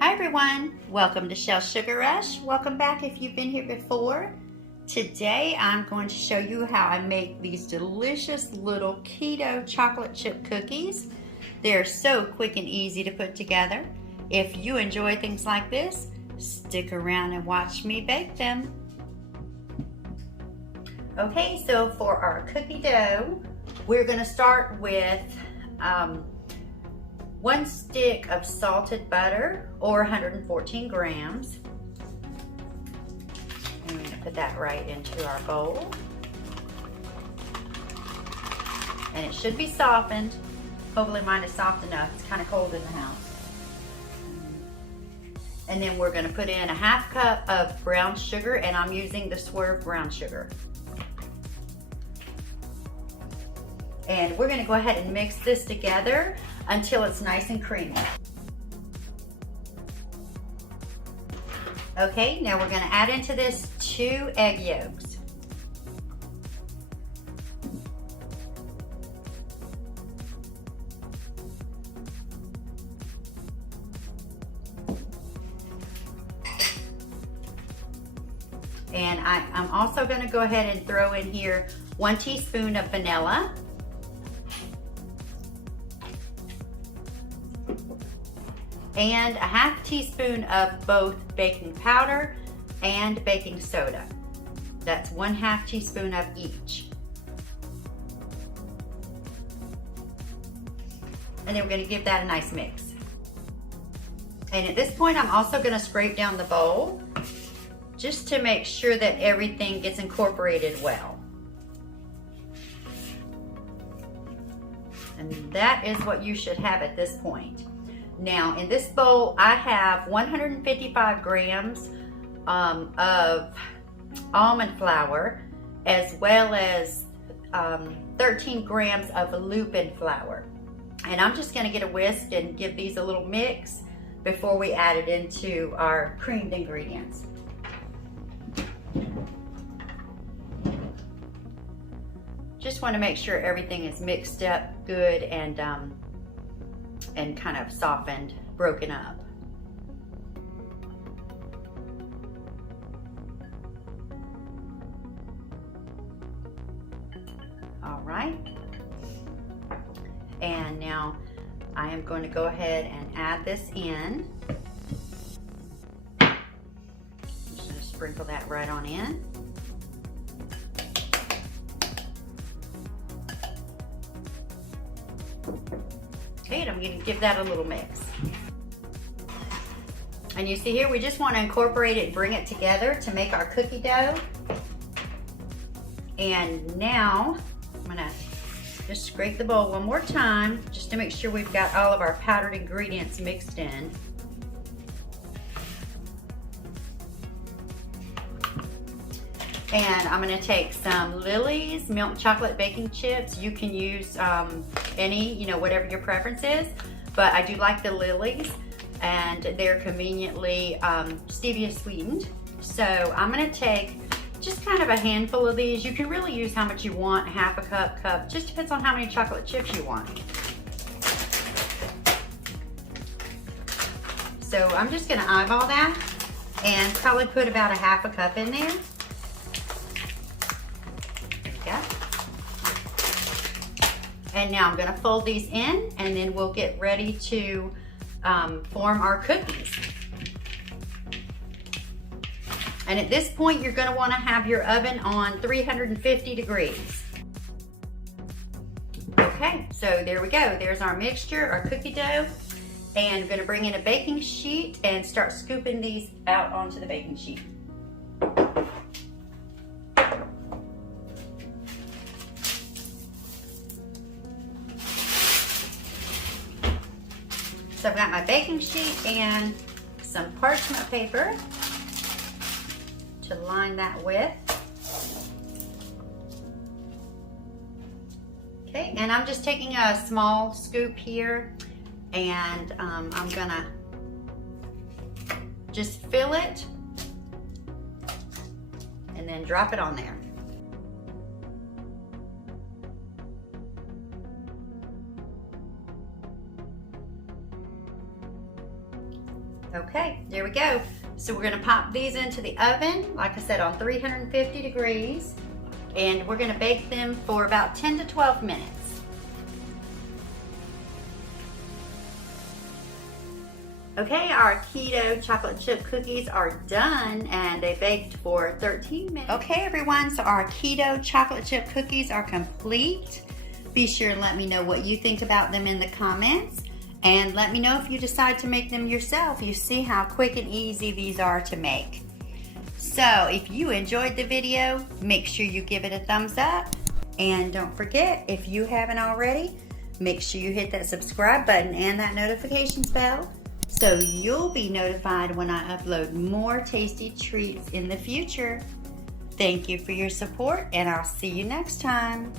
Hi everyone, welcome to Shell Sugar Rush. Welcome back if you've been here before. Today I'm going to show you how I make these delicious little keto chocolate chip cookies. They're so quick and easy to put together. If you enjoy things like this, stick around and watch me bake them. Okay, so for our cookie dough, we're going to start with 1 stick of salted butter, or 114 grams. And we're going to put that right into our bowl. And it should be softened. Hopefully mine is soft enough. It's kind of cold in the house. And then we're going to put in a 1/2 cup of brown sugar, and I'm using the Swerve brown sugar. And we're going to go ahead and mix this together until it's nice and creamy. Okay, now we're going to add into this 2 egg yolks. And I'm also going to go ahead and throw in here 1 teaspoon of vanilla. And a 1/2 teaspoon of both baking powder and baking soda. That's 1/2 teaspoon of each. And then we're going to give that a nice mix. And at this point, I'm also going to scrape down the bowl just to make sure that everything gets incorporated well. And that is what you should have at this point. Now, in this bowl, I have 155 grams of almond flour, as well as 13 grams of lupin flour. And I'm just gonna get a whisk and give these a little mix before we add it into our creamed ingredients. Just wanna make sure everything is mixed up good and kind of softened, broken up. All right. And now I am going to go ahead and add this in. I'm just going to sprinkle that right on in. Okay, and I'm going to give that a little mix. And you see here, we just want to incorporate it and bring it together to make our cookie dough. And now, I'm going to just scrape the bowl one more time, just to make sure we've got all of our powdered ingredients mixed in. And I'm going to take some Lily's milk chocolate baking chips. You can use any, whatever your preference is, but I do like the Lily's, and they're conveniently stevia sweetened. So I'm going to take just kind of a handful of these. You can really use how much you want, 1/2 cup, just depends on how many chocolate chips you want. So I'm just going to eyeball that and probably put about 1/2 cup in there. And now I'm going to fold these in, and then we'll get ready to form our cookies. And at this point, you're going to want to have your oven on 350 degrees. Okay, so there we go. There's our mixture, our cookie dough. And I'm going to bring in a baking sheet and start scooping these out onto the baking sheet. So I've got my baking sheet and some parchment paper to line that with. Okay, and I'm just taking a small scoop here, and I'm gonna just fill it and then drop it on there. Okay, there we go. So we're gonna pop these into the oven, like I said, on 350 degrees, and we're gonna bake them for about 10 to 12 minutes. Okay, our keto chocolate chip cookies are done and they baked for 13 minutes. Okay everyone, so our keto chocolate chip cookies are complete. Be sure and let me know what you think about them in the comments. And let me know if you decide to make them yourself. You see how quick and easy these are to make. So if you enjoyed the video, make sure you give it a thumbs up. And don't forget, if you haven't already, make sure you hit that subscribe button and that notifications bell so you'll be notified when I upload more tasty treats in the future. Thank you for your support, and I'll see you next time.